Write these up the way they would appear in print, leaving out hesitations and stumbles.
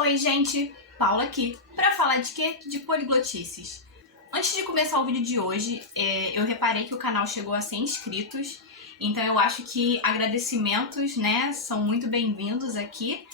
Oi gente, Paula aqui, pra falar de quê? De poliglotices. Antes de começar o vídeo de hoje, eu reparei que o canal chegou a 100 inscritos, então eu acho que agradecimentos, né, são muito bem-vindos aqui.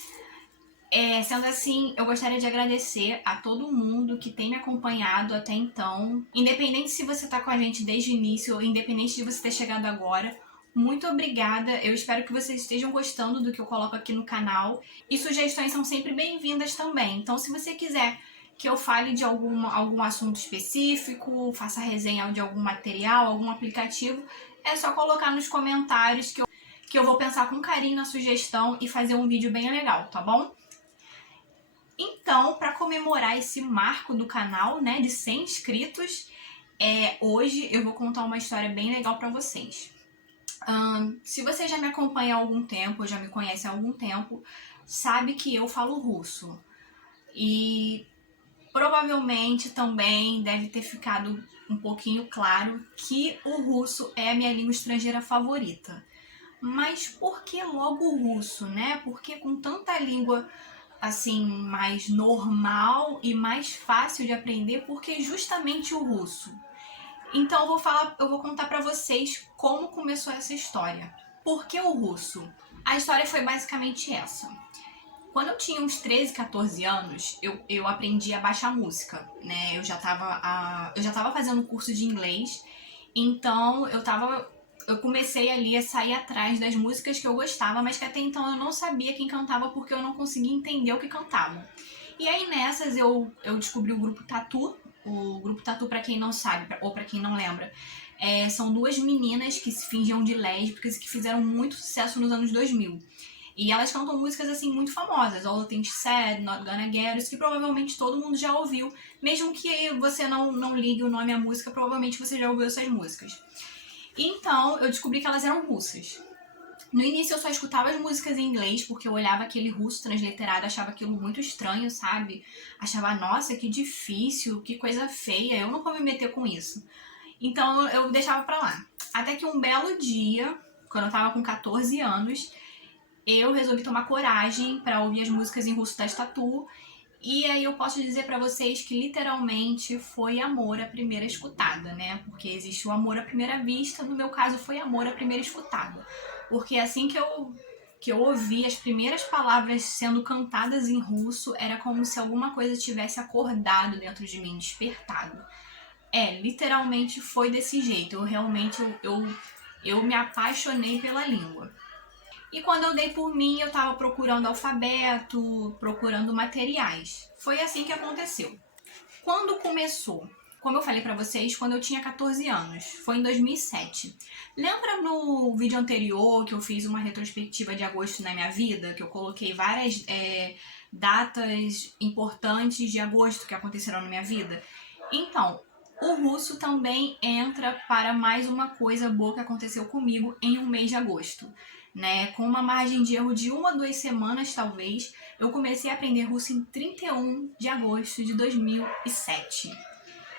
Sendo assim, eu gostaria de agradecer a todo mundo que tem me acompanhado até então, independente se você tá com a gente desde o início ou independente de você ter chegado agora. Muito obrigada, eu espero que vocês estejam gostando do que eu coloco aqui no canal e sugestões são sempre bem-vindas também. Então se você quiser que eu fale de algum assunto específico, faça resenha de algum material, algum aplicativo, é só colocar nos comentários que eu vou pensar com carinho na sugestão e fazer um vídeo bem legal, tá bom? Então, para comemorar esse marco do canal, né, de 100 inscritos, hoje eu vou contar uma história bem legal para vocês. Se você já me acompanha há algum tempo, já me conhece há algum tempo, sabe que eu falo russo. E provavelmente também deve ter ficado um pouquinho claro que o russo é a minha língua estrangeira favorita. Mas por que logo o russo, né? Porque com tanta língua assim mais normal e mais fácil de aprender, porque justamente o russo. Então eu vou contar para vocês como começou essa história. Por que o russo? A história foi basicamente essa. Quando eu tinha uns 13, 14 anos, eu aprendi a baixar música, né? Eu já tava fazendo curso de inglês, então eu comecei ali a sair atrás das músicas que eu gostava, mas que até então eu não sabia quem cantava porque eu não conseguia entender o que cantavam. E aí nessas eu descobri o grupo Tatu. O grupo Tatu, pra quem não sabe, ou pra quem não lembra, são duas meninas que se fingiam de lésbicas e que fizeram muito sucesso nos anos 2000. E elas cantam músicas assim muito famosas, All the Things Said, Not Gonna Get Us, que provavelmente todo mundo já ouviu. Mesmo que você não ligue o nome à música, provavelmente você já ouviu essas músicas. Então eu descobri que elas eram russas. No início eu só escutava as músicas em inglês, porque eu olhava aquele russo transliterado, achava aquilo muito estranho, sabe? Achava, nossa, que difícil, que coisa feia, eu não vou me meter com isso. Então eu deixava pra lá. Até que um belo dia, quando eu tava com 14 anos, eu resolvi tomar coragem pra ouvir as músicas em russo da Tatu. E aí eu posso dizer pra vocês que literalmente foi amor à primeira escutada, né? Porque existe o amor à primeira vista, no meu caso foi amor à primeira escutada. Porque assim que eu ouvi as primeiras palavras sendo cantadas em russo, era como se alguma coisa tivesse acordado dentro de mim, despertado. Literalmente foi desse jeito. Eu me apaixonei pela língua. E quando eu dei por mim, eu tava procurando alfabeto, procurando materiais. Foi assim que aconteceu. Quando começou? Como eu falei pra vocês, quando eu tinha 14 anos. Foi em 2007. Lembra no vídeo anterior que eu fiz uma retrospectiva de agosto na minha vida? Que eu coloquei várias datas importantes de agosto que aconteceram na minha vida? Então, o russo também entra para mais uma coisa boa que aconteceu comigo em um mês de agosto. Né? Com uma margem de erro de 1 a 2 semanas, talvez, eu comecei a aprender russo em 31 de agosto de 2007.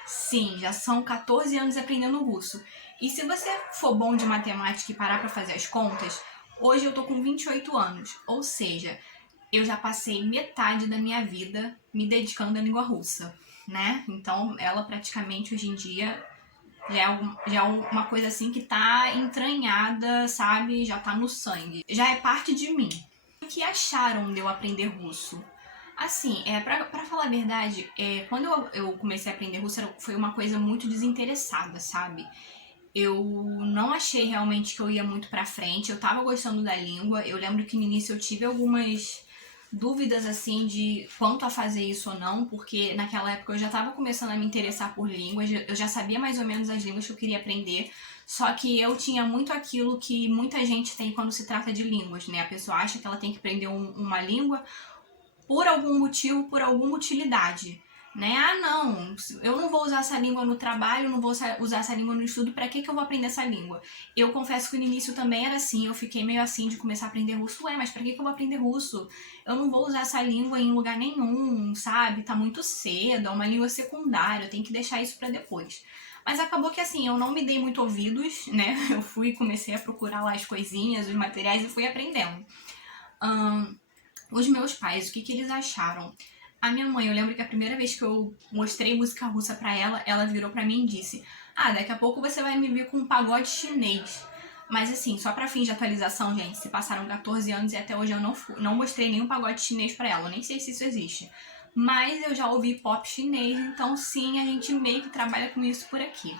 Sim, já são 14 anos aprendendo russo. E se você for bom de matemática e parar para fazer as contas, hoje eu tô com 28 anos. Ou seja, eu já passei metade da minha vida me dedicando à língua russa, né? Então, ela praticamente hoje em dia já é uma coisa assim que tá entranhada, sabe? Já tá no sangue. Já é parte de mim. O que acharam de eu aprender russo? Assim, pra falar a verdade, quando eu comecei a aprender russo foi uma coisa muito desinteressada, sabe? Eu não achei realmente que eu ia muito pra frente, eu tava gostando da língua, eu lembro que no início eu tive algumas dúvidas assim de quanto a fazer isso ou não, porque naquela época eu já tava começando a me interessar por línguas, eu já sabia mais ou menos as línguas que eu queria aprender, só que eu tinha muito aquilo que muita gente tem quando se trata de línguas, né? A pessoa acha que ela tem que aprender uma língua por algum motivo, por alguma utilidade, né? Ah, não, eu não vou usar essa língua no trabalho, não vou usar essa língua no estudo, pra que eu vou aprender essa língua? Eu confesso que no início também era assim, eu fiquei meio assim de começar a aprender russo, mas pra que eu vou aprender russo? Eu não vou usar essa língua em lugar nenhum, sabe? Tá muito cedo, é uma língua secundária, eu tenho que deixar isso pra depois. Mas acabou que assim, eu não me dei muito ouvidos, né? Eu comecei a procurar lá as coisinhas, os materiais e fui aprendendo. Os meus pais, o que eles acharam? A minha mãe, eu lembro que a primeira vez que eu mostrei música russa pra ela, ela virou pra mim e disse: "Ah, daqui a pouco você vai me ver com um pagode chinês." Mas assim, só pra fim de atualização, gente, se passaram 14 anos e até hoje eu não mostrei nenhum pagode chinês pra ela, eu nem sei se isso existe. Mas eu já ouvi pop chinês, então sim, a gente meio que trabalha com isso por aqui.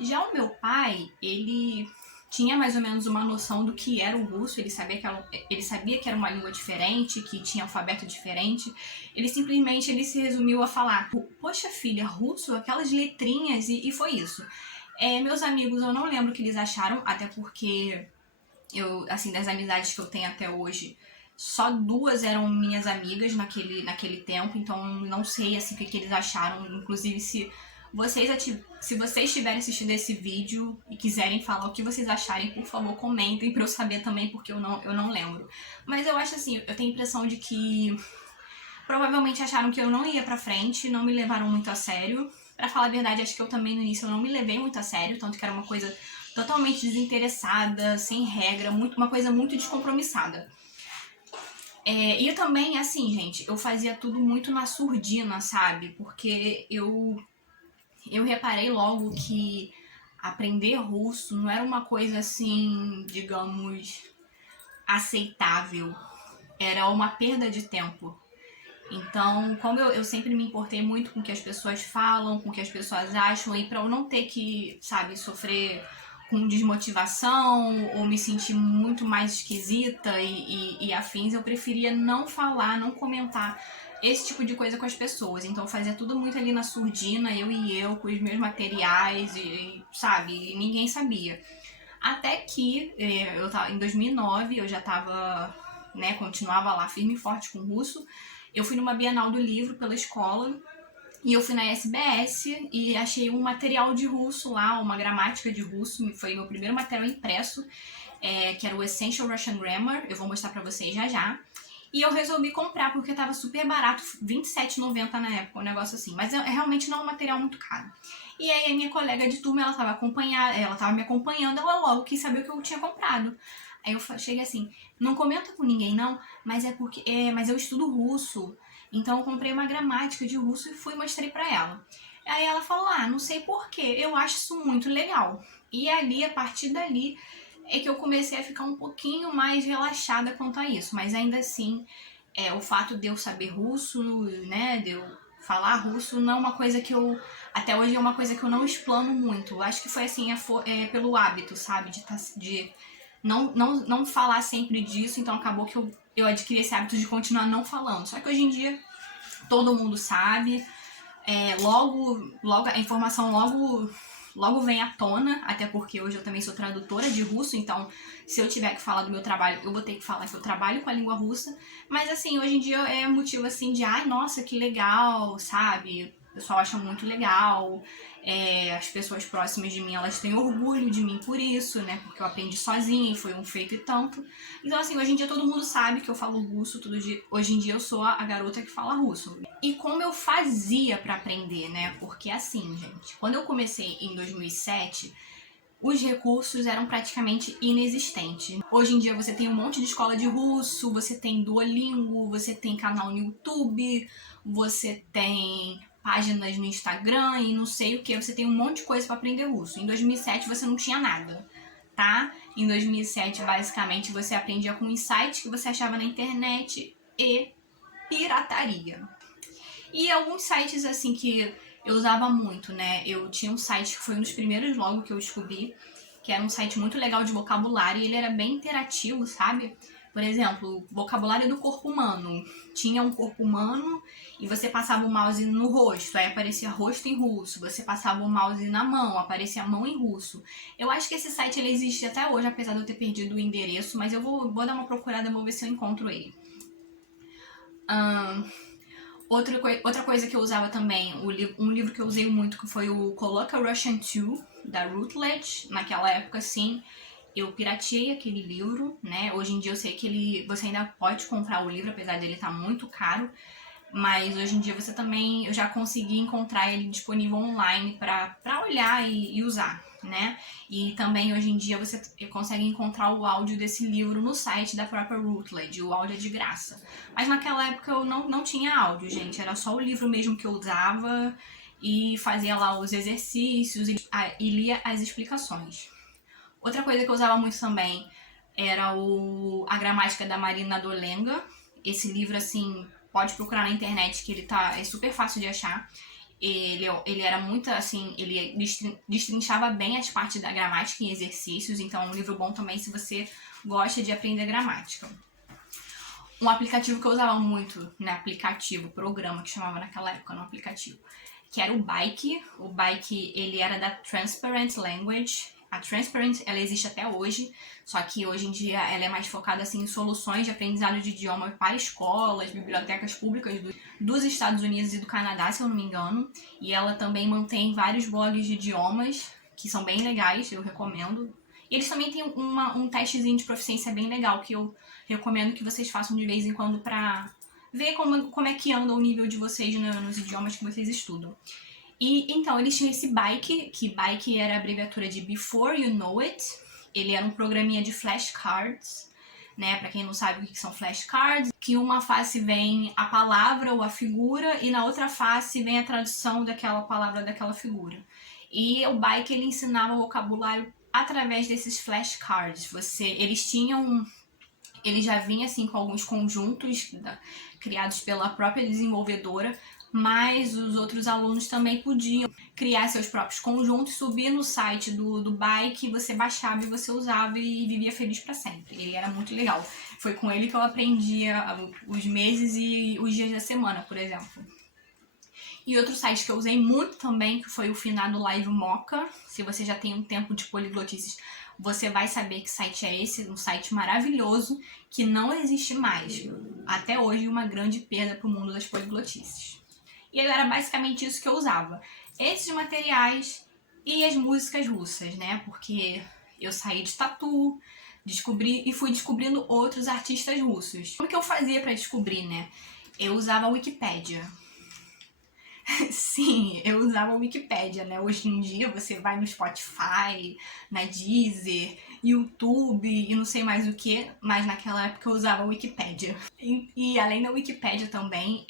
Já o meu pai, ele tinha mais ou menos uma noção do que era o russo, ele sabia que era uma língua diferente, que tinha alfabeto diferente. Ele se resumiu a falar: "Poxa filha, russo, aquelas letrinhas", e foi isso. Meus amigos, eu não lembro o que eles acharam, até porque eu, assim, das amizades que eu tenho até hoje, só 2 eram minhas amigas naquele tempo, então não sei assim o que eles acharam. Inclusive, se vocês tiverem assistido esse vídeo e quiserem falar o que vocês acharem, por favor, comentem pra eu saber também, porque eu não lembro. Mas eu acho assim, eu tenho a impressão de que provavelmente acharam que eu não ia pra frente, não me levaram muito a sério. Pra falar a verdade, acho que eu também no início eu não me levei muito a sério, tanto que era uma coisa totalmente desinteressada, sem regra, uma coisa muito descompromissada. E eu também, assim, gente, eu fazia tudo muito na surdina, sabe? Porque eu reparei logo que aprender russo não era uma coisa assim, digamos, aceitável. Era uma perda de tempo. Então, como eu sempre me importei muito com o que as pessoas falam, com o que as pessoas acham, e para eu não ter que, sabe, sofrer com desmotivação ou me sentir muito mais esquisita e afins, eu preferia não falar, não comentar esse tipo de coisa com as pessoas. Então eu fazia tudo muito ali na surdina, eu, com os meus materiais, sabe, e ninguém sabia. Até que em 2009 eu já tava, né, continuava lá firme e forte com o russo. Eu fui numa Bienal do Livro pela escola e eu fui na SBS e achei um material de russo lá, uma gramática de russo, foi meu primeiro material impresso, que era o Essential Russian Grammar, eu vou mostrar pra vocês já já. E eu resolvi comprar porque tava super barato, R$27,90 na época, um negócio assim. Mas realmente não é um material muito caro. E aí a minha colega de turma, ela tava me acompanhando, ela logo quis saber o que eu tinha comprado. Aí eu cheguei assim: "Não comenta com ninguém não, mas eu estudo russo. Então eu comprei uma gramática de russo e fui e mostrei pra ela." Aí ela falou: "Ah, não sei porquê, eu acho isso muito legal." E ali, a partir dali, é que eu comecei a ficar um pouquinho mais relaxada quanto a isso. Mas ainda assim, o fato de eu saber russo, né, de eu falar russo, não é uma coisa que eu... Até hoje é uma coisa que eu não explano muito. Eu acho que foi assim, pelo hábito, sabe? De não falar sempre disso, então acabou que eu adquiri esse hábito de continuar não falando. Só que hoje em dia todo mundo sabe, logo a informação logo vem à tona, até porque hoje eu também sou tradutora de russo, então se eu tiver que falar do meu trabalho, eu vou ter que falar que eu trabalho com a língua russa. Mas assim, hoje em dia é motivo assim de, ai, nossa, que legal, sabe? O pessoal acha muito legal. As pessoas próximas de mim, elas têm orgulho de mim por isso, né? Porque eu aprendi sozinha e foi um feito e tanto. Então, assim, hoje em dia todo mundo sabe que eu falo russo, todo dia. Hoje em dia eu sou a garota que fala russo. E como eu fazia pra aprender, né? Porque assim, gente, quando eu comecei em 2007, os recursos eram praticamente inexistentes. Hoje em dia você tem um monte de escola de russo, você tem Duolingo, você tem canal no YouTube, você tem páginas no Instagram e não sei o que, você tem um monte de coisa para aprender russo. Em 2007 você não tinha nada, tá? Em 2007 basicamente você aprendia com insights que você achava na internet e pirataria. E alguns sites assim que eu usava muito, né? Eu tinha um site que foi um dos primeiros logo que eu descobri, que era um site muito legal de vocabulário e ele era bem interativo, sabe? Por exemplo, vocabulário do corpo humano. Tinha um corpo humano e você passava o mouse no rosto, aí aparecia rosto em russo. Você passava o mouse na mão, aparecia mão em russo. Eu acho que esse site ele existe até hoje, apesar de eu ter perdido o endereço, mas eu vou dar uma procurada e vou ver se eu encontro ele. Outra coisa que eu usava também, um livro que eu usei muito, que foi o Coloca Russian 2, da Routledge. Naquela época, sim, eu pirateei aquele livro, né? Hoje em dia eu sei que você ainda pode comprar o livro, apesar dele estar muito caro. Mas hoje em dia eu já consegui encontrar ele disponível online para olhar e usar. né? E também hoje em dia você consegue encontrar o áudio desse livro no site da própria Routledge, o áudio é de graça. Mas naquela época eu não tinha áudio, gente, era só o livro mesmo que eu usava e fazia lá os exercícios e lia as explicações. Outra coisa que eu usava muito também era a gramática da Marina Dolenga. Esse livro, assim, pode procurar na internet que é super fácil de achar. Ele era muito, assim, ele destrinchava bem as partes da gramática em exercícios, então é um livro bom também se você gosta de aprender gramática. Um aplicativo que eu usava muito, né, programa que chamava naquela época, no aplicativo, que era o Bike. O Bike, ele era da Transparent Language. A Transparent, ela existe até hoje, só que hoje em dia ela é mais focada assim, em soluções de aprendizado de idioma para escolas, bibliotecas públicas dos Estados Unidos e do Canadá, se eu não me engano. E ela também mantém vários blogs de idiomas, que são bem legais, eu recomendo. E eles também têm um testezinho de proficiência bem legal, que eu recomendo que vocês façam de vez em quando para ver como é que anda o nível de vocês nos idiomas que vocês estudam. E então, eles tinham esse Bike, que Bike era a abreviatura de Before You Know It. Ele era um programinha de flashcards, né? Pra quem não sabe o que são flashcards, que uma face vem a palavra ou a figura e na outra face vem a tradução daquela palavra, daquela figura. E o Bike, ele ensinava o vocabulário através desses flashcards. Ele já vinha assim com alguns conjuntos criados pela própria desenvolvedora, mas os outros alunos também podiam criar seus próprios conjuntos, subir no site do Bike, você baixava e você usava e vivia feliz para sempre. Ele era muito legal. Foi com ele que eu aprendia os meses e os dias da semana, por exemplo. E outro site que eu usei muito também, que foi o finado Live Mocha. Se você já tem um tempo de poliglotices, você vai saber que site é esse, um site maravilhoso que não existe mais. Até hoje, uma grande perda para o mundo das poliglotices. E era basicamente isso que eu usava. Esses materiais e as músicas russas, né? Porque eu saí de tatu, fui descobrindo outros artistas russos. Como que eu fazia para descobrir, né? Eu usava a Wikipédia. Sim, eu usava a Wikipédia, né? Hoje em dia você vai no Spotify, na Deezer, YouTube e não sei mais o que, mas naquela época eu usava a Wikipédia. E além da Wikipédia também,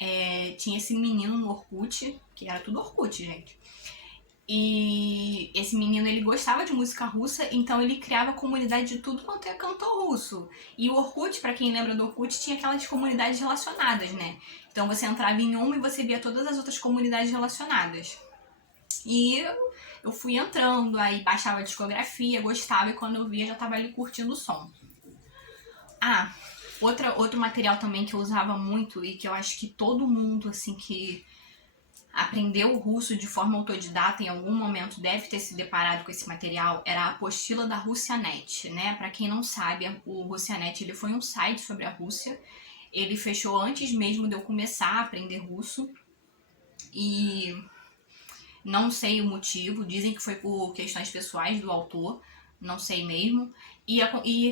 tinha esse menino no Orkut, que era tudo Orkut, gente. E esse menino, ele gostava de música russa, então ele criava comunidade de tudo quanto é cantor russo. E o Orkut, pra quem lembra do Orkut, tinha aquelas comunidades relacionadas, né? Então você entrava em uma e você via todas as outras comunidades relacionadas. E eu fui entrando, aí baixava a discografia, gostava, e quando eu via já tava ali curtindo o som. Outro material também que eu usava muito e que eu acho que todo mundo, assim, que aprendeu o russo de forma autodidata em algum momento deve ter se deparado com esse material, era a apostila da Russianet, né? Para quem não sabe, o Russianet, ele foi um site sobre a Rússia. Ele fechou antes mesmo de eu começar a aprender russo. E não sei o motivo, dizem que foi por questões pessoais do autor, não sei mesmo. E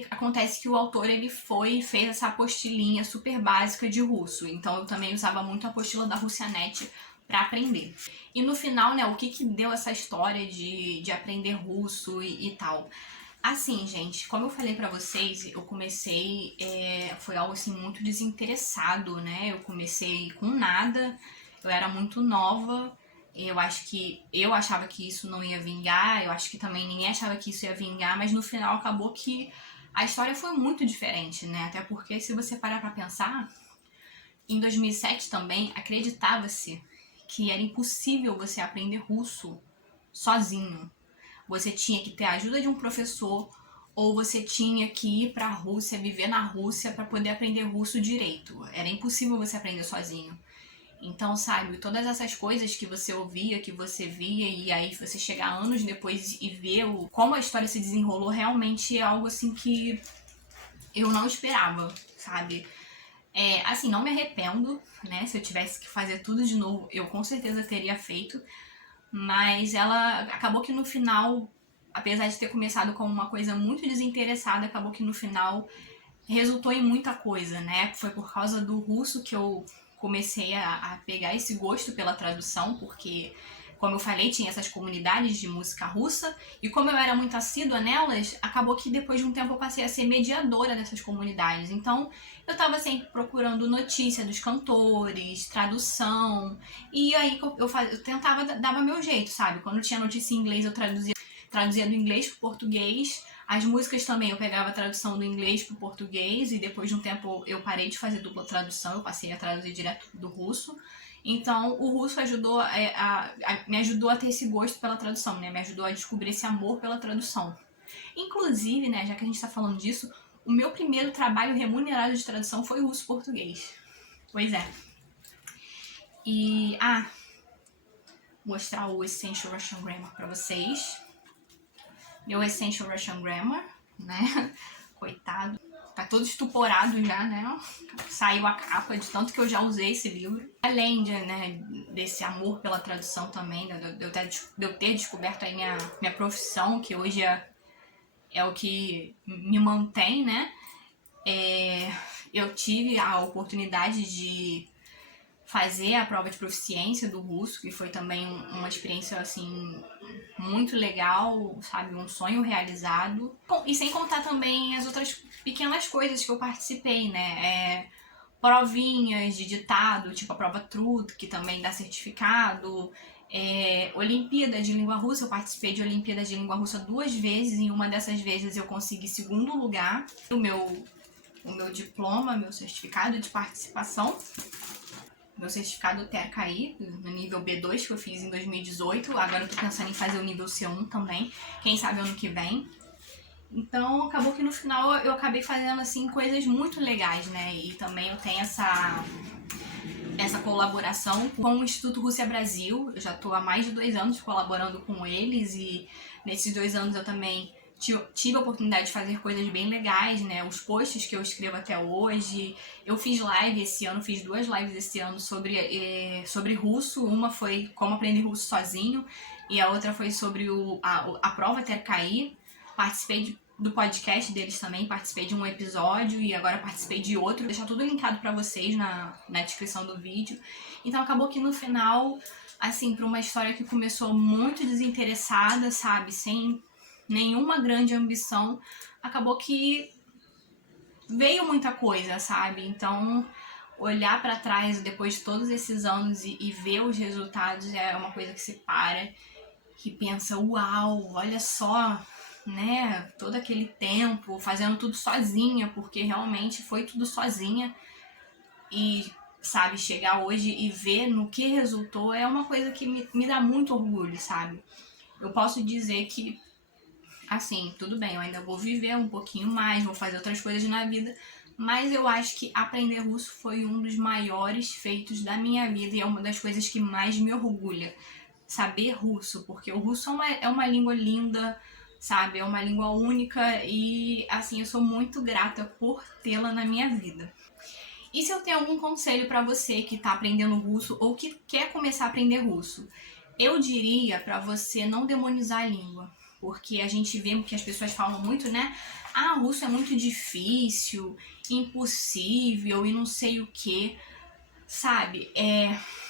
acontece que o autor, ele fez essa apostilinha super básica de russo. Então eu também usava muito a apostila da Russianet para aprender. E no final, né, o que deu essa história de aprender russo e tal? Assim, gente, como eu falei pra vocês, eu comecei, foi algo assim muito desinteressado, né? Eu comecei com nada, eu era muito nova, eu achava que isso não ia vingar, eu acho que também ninguém achava que isso ia vingar, mas no final acabou que a história foi muito diferente, né? Até porque se você parar pra pensar, em 2007 também acreditava-se que era impossível você aprender russo sozinho. Você tinha que ter a ajuda de um professor ou você tinha que ir para a Rússia, viver na Rússia para poder aprender russo direito. Era impossível você aprender sozinho. Então, sabe, todas essas coisas que você ouvia, que você via, e aí você chegar anos depois e ver como a história se desenrolou, realmente é algo assim que eu não esperava, sabe? Assim, não me arrependo, né? Se eu tivesse que fazer tudo de novo, eu com certeza teria feito. Mas ela acabou que no final, apesar de ter começado como uma coisa muito desinteressada, acabou que no final resultou em muita coisa, né? Foi por causa do russo que eu comecei a pegar esse gosto pela tradução, porque como eu falei, tinha essas comunidades de música russa, e como eu era muito assídua nelas, acabou que depois de um tempo eu passei a ser mediadora dessas comunidades. Então, eu estava sempre procurando notícia dos cantores, tradução, e aí eu tentava, dava meu jeito, sabe? Quando tinha notícia em inglês, eu traduzia do inglês para o português. As músicas também, eu pegava a tradução do inglês para o português, e depois de um tempo eu parei de fazer dupla tradução, eu passei a traduzir direto do russo. Então, o russo me ajudou a ter esse gosto pela tradução, né? Me ajudou a descobrir esse amor pela tradução. Inclusive, né, já que a gente está falando disso, o meu primeiro trabalho remunerado de tradução foi russo-português. Pois é. E, mostrar o Essential Russian Grammar para vocês. Meu Essential Russian Grammar, né? Coitado. Tá todo estuporado já, né? Saiu a capa de tanto que eu já usei esse livro. Além desse amor pela tradução também, de eu ter descoberto aí minha profissão, que hoje é o que me mantém, né? Eu tive a oportunidade de fazer a prova de proficiência do russo, que foi também uma experiência, assim, muito legal, sabe? Um sonho realizado. Bom, e sem contar também as outras pequenas coisas que eu participei, né? Provinhas de ditado, tipo a prova Truth, que também dá certificado. Olimpíada de língua russa, eu participei de Olimpíada de língua russa 2 vezes, e uma dessas vezes eu consegui 2º lugar. O meu diploma, meu certificado de participação, meu certificado TKI, no nível B2, que eu fiz em 2018. Agora eu tô pensando em fazer o nível C1 também, quem sabe ano que vem. Então, acabou que no final eu acabei fazendo, assim, coisas muito legais, né? E também eu tenho essa colaboração com o Instituto Rússia Brasil. Eu já tô há mais de 2 anos colaborando com eles, e nesses 2 anos eu também tive a oportunidade de fazer coisas bem legais, né? Os posts que eu escrevo até hoje. Eu fiz live esse ano, fiz 2 lives esse ano sobre russo. Uma foi como aprender russo sozinho, e a outra foi sobre a prova TKI. Participei do podcast deles também, participei de um episódio e agora participei de outro. Vou deixar tudo linkado pra vocês na descrição do vídeo. Então acabou que no final, assim, pra uma história que começou muito desinteressada, sabe? Sem nenhuma grande ambição, acabou que veio muita coisa, sabe? Então, olhar pra trás depois de todos esses anos e ver os resultados é uma coisa que se para, que pensa, uau, olha só, né, todo aquele tempo fazendo tudo sozinha, porque realmente foi tudo sozinha. E, sabe, chegar hoje e ver no que resultou é uma coisa que me dá muito orgulho, sabe? Eu posso dizer que, assim, tudo bem, eu ainda vou viver um pouquinho mais, vou fazer outras coisas na vida, mas eu acho que aprender russo foi um dos maiores feitos da minha vida e é uma das coisas que mais me orgulha. Saber russo, porque o russo é uma língua linda, sabe? É uma língua única e, assim, eu sou muito grata por tê-la na minha vida. E se eu tenho algum conselho pra você que tá aprendendo russo ou que quer começar a aprender russo? Eu diria pra você não demonizar a língua, porque a gente vê que as pessoas falam muito, né? Russo é muito difícil, impossível e não sei o que, sabe?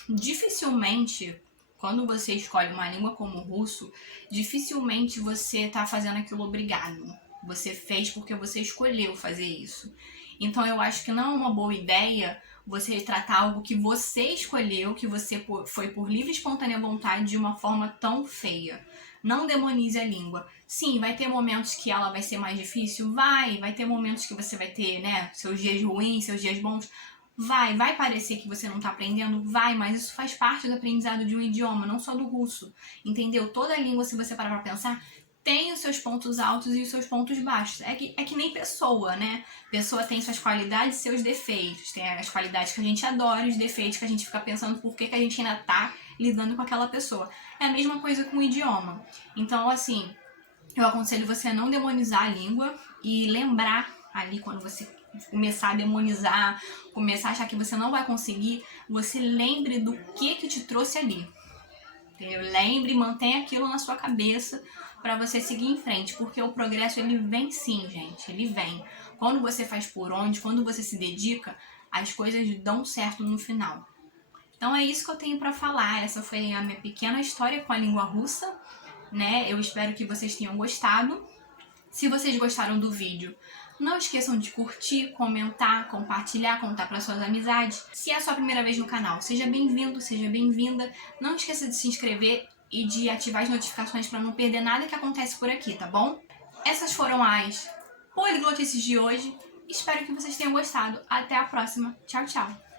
Dificilmente, quando você escolhe uma língua como o russo, dificilmente você tá fazendo aquilo obrigado. Você fez porque você escolheu fazer isso. Então eu acho que não é uma boa ideia você tratar algo que você escolheu, que você foi por livre e espontânea vontade, de uma forma tão feia. Não demonize a língua. Sim, vai ter momentos que ela vai ser mais difícil? Vai ter momentos que você vai ter, né, seus dias ruins, seus dias bons. Vai parecer que você não tá aprendendo? Vai, mas isso faz parte do aprendizado de um idioma, não só do russo. Entendeu? Toda língua, se você parar pra pensar, tem os seus pontos altos e os seus pontos baixos. É que nem pessoa, né? Pessoa tem suas qualidades e seus defeitos. Tem as qualidades que a gente adora e os defeitos que a gente fica pensando por que a gente ainda tá lidando com aquela pessoa. É a mesma coisa com o idioma. Então, assim, eu aconselho você a não demonizar a língua e lembrar ali quando você começar a demonizar, começar a achar que você não vai conseguir, você lembre do que te trouxe ali. Entendeu? Lembre e mantenha aquilo na sua cabeça para você seguir em frente, porque o progresso ele vem sim, gente, ele vem. Quando você faz por onde, quando você se dedica, as coisas dão certo no final. Então é isso que eu tenho pra falar. Essa foi a minha pequena história com a língua russa, né? Eu espero que vocês tenham gostado. Se vocês gostaram do vídeo, não esqueçam de curtir, comentar, compartilhar, contar para suas amizades. Se é a sua primeira vez no canal, seja bem-vindo, seja bem-vinda. Não esqueça de se inscrever e de ativar as notificações para não perder nada que acontece por aqui, tá bom? Essas foram as poliglotices de hoje. Espero que vocês tenham gostado. Até a próxima. Tchau, tchau!